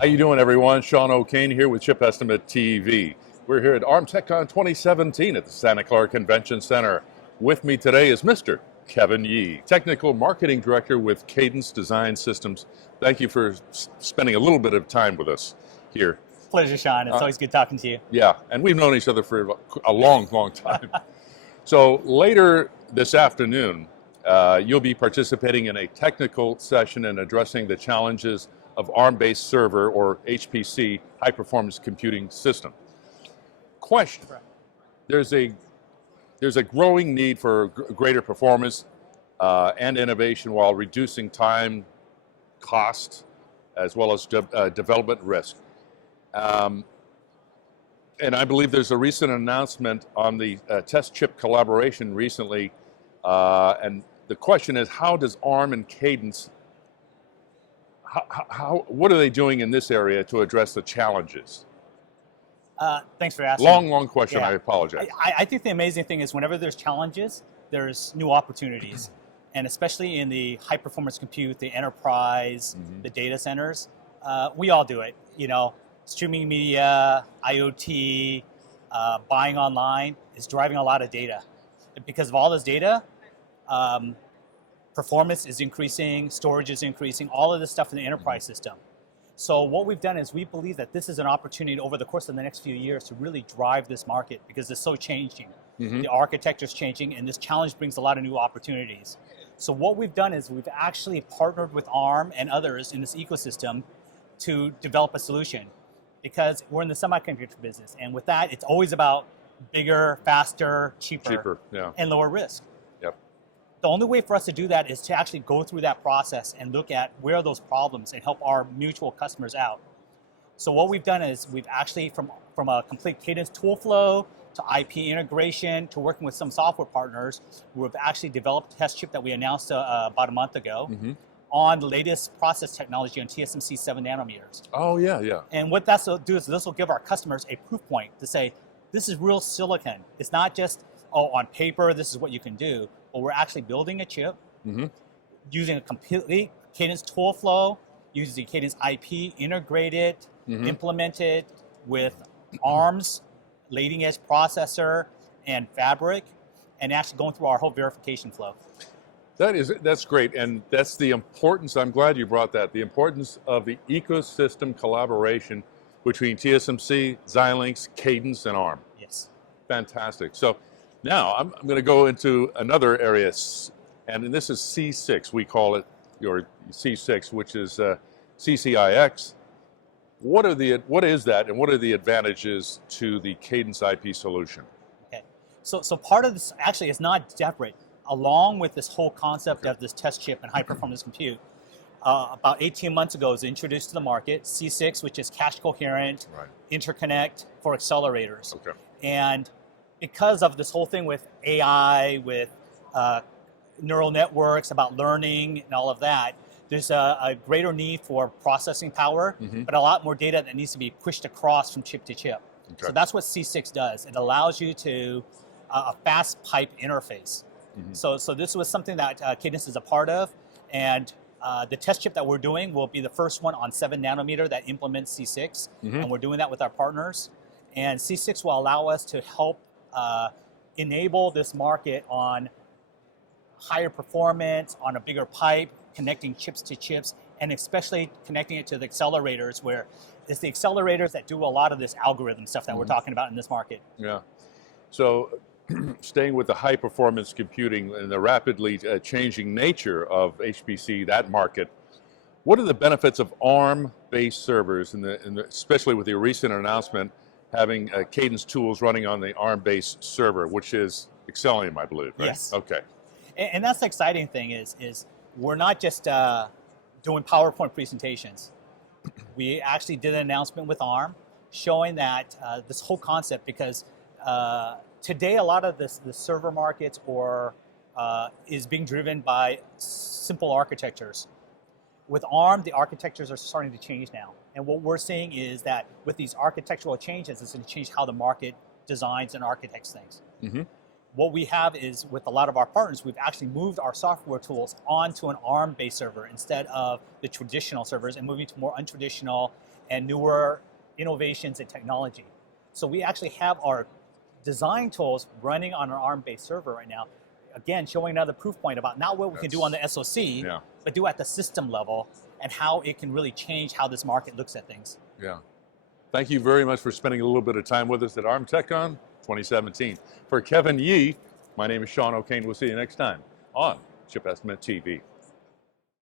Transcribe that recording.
How you doing, everyone? Sean O'Kane here with Chip Estimate TV. We're here at ARM TechCon 2017 at the Santa Clara Convention Center. With me today is Mr. Kevin Yee, Technical Marketing Director with Cadence Design Systems. Thank you for spending a little bit of time with us here. Pleasure, Sean. It's always good talking to you. Yeah, and we've known each other for a long, long time. So later this afternoon, you'll be participating in a technical session and addressing the challenges of ARM-based server, or HPC, high-performance computing system. Question: there's a growing need for greater performance and innovation while reducing time, cost, as well as development risk. And I believe there's a recent announcement on the test chip collaboration recently, and the question is, how does ARM and Cadence, what are they doing in this area to address the challenges? Thanks for asking. Long question, Yeah. I apologize. I think the amazing thing is whenever there's challenges, there's new opportunities. And especially in the high performance compute, the enterprise, the data centers, we all do it. You know, streaming media, IoT, buying online is driving a lot of data. And because of all this data, performance is increasing, storage is increasing, all of this stuff in the enterprise system. So what we've done is we believe that this is an opportunity over the course of the next few years to really drive this market because it's so changing. The architecture is changing, and this challenge brings a lot of new opportunities. So what we've done is we've actually partnered with ARM and others in this ecosystem to develop a solution, because we're in the semiconductor business, and with that, it's always about bigger, faster, cheaper, yeah. and lower risk. Yep. The only way for us to do that is to actually go through that process and look at where are those problems and help our mutual customers out. So what we've done is we've actually, from a complete Cadence tool flow to IP integration to working with some software partners, we've actually developed a test chip that we announced about a month ago on the latest process technology on TSMC 7 nanometers. Oh, yeah. And what this will do is this will give our customers a proof point to say, this is real silicon. It's not just, oh, on paper, this is what you can do, but we're actually building a chip using a completely Cadence tool flow, using Cadence IP integrated, implemented with ARM's leading edge processor and fabric, and actually going through our whole verification flow. That's great, and that's the importance, I'm glad you brought that, the importance of the ecosystem collaboration between TSMC, Xilinx, Cadence, and ARM. Yes. Fantastic. So now I'm going to go into another area, and this is C6, we call it, or C6, which is CCIX. What is that, and what are the advantages to the Cadence IP solution? Okay, so part of this actually is not separate. Along with this whole concept of this test chip and high performance compute, about 18 months ago, it was introduced to the market, C6, which is cache coherent interconnect for accelerators. Okay. And because of this whole thing with AI, with neural networks, about learning and all of that, there's a greater need for processing power, but a lot more data that needs to be pushed across from chip to chip. Okay. So that's what C6 does. It allows you to a fast pipe interface. So this was something that Cadence is a part of, and the test chip that we're doing will be the first one on 7 nanometer that implements C6, and we're doing that with our partners. And C6 will allow us to help enable this market on higher performance, on a bigger pipe, connecting chips to chips, and especially connecting it to the accelerators, where it's the accelerators that do a lot of this algorithm stuff that we're talking about in this market. Yeah. So staying with the high performance computing and the rapidly changing nature of HPC, that market, what are the benefits of ARM-based servers, especially with the recent announcement having Cadence tools running on the ARM-based server, which is Xcelium, I believe, right? Yes. Okay. And that's the exciting thing is we're not just doing PowerPoint presentations. We actually did an announcement with ARM showing that this whole concept, because today a lot of the server markets is being driven by simple architectures. With ARM, the architectures are starting to change now. And what we're seeing is that with these architectural changes, it's going to change how the market designs and architects things. What we have is, with a lot of our partners, we've actually moved our software tools onto an ARM-based server instead of the traditional servers, and moving to more untraditional and newer innovations in technology. So we actually have our design tools running on an ARM-based server right now. Again, showing another proof point about not what we can do on the SoC, but do at the system level, and how it can really change how this market looks at things. Yeah. Thank you very much for spending a little bit of time with us at ARM TechCon 2017. For Kevin Yee, my name is Sean O'Kane. We'll see you next time on Chip Estimate TV.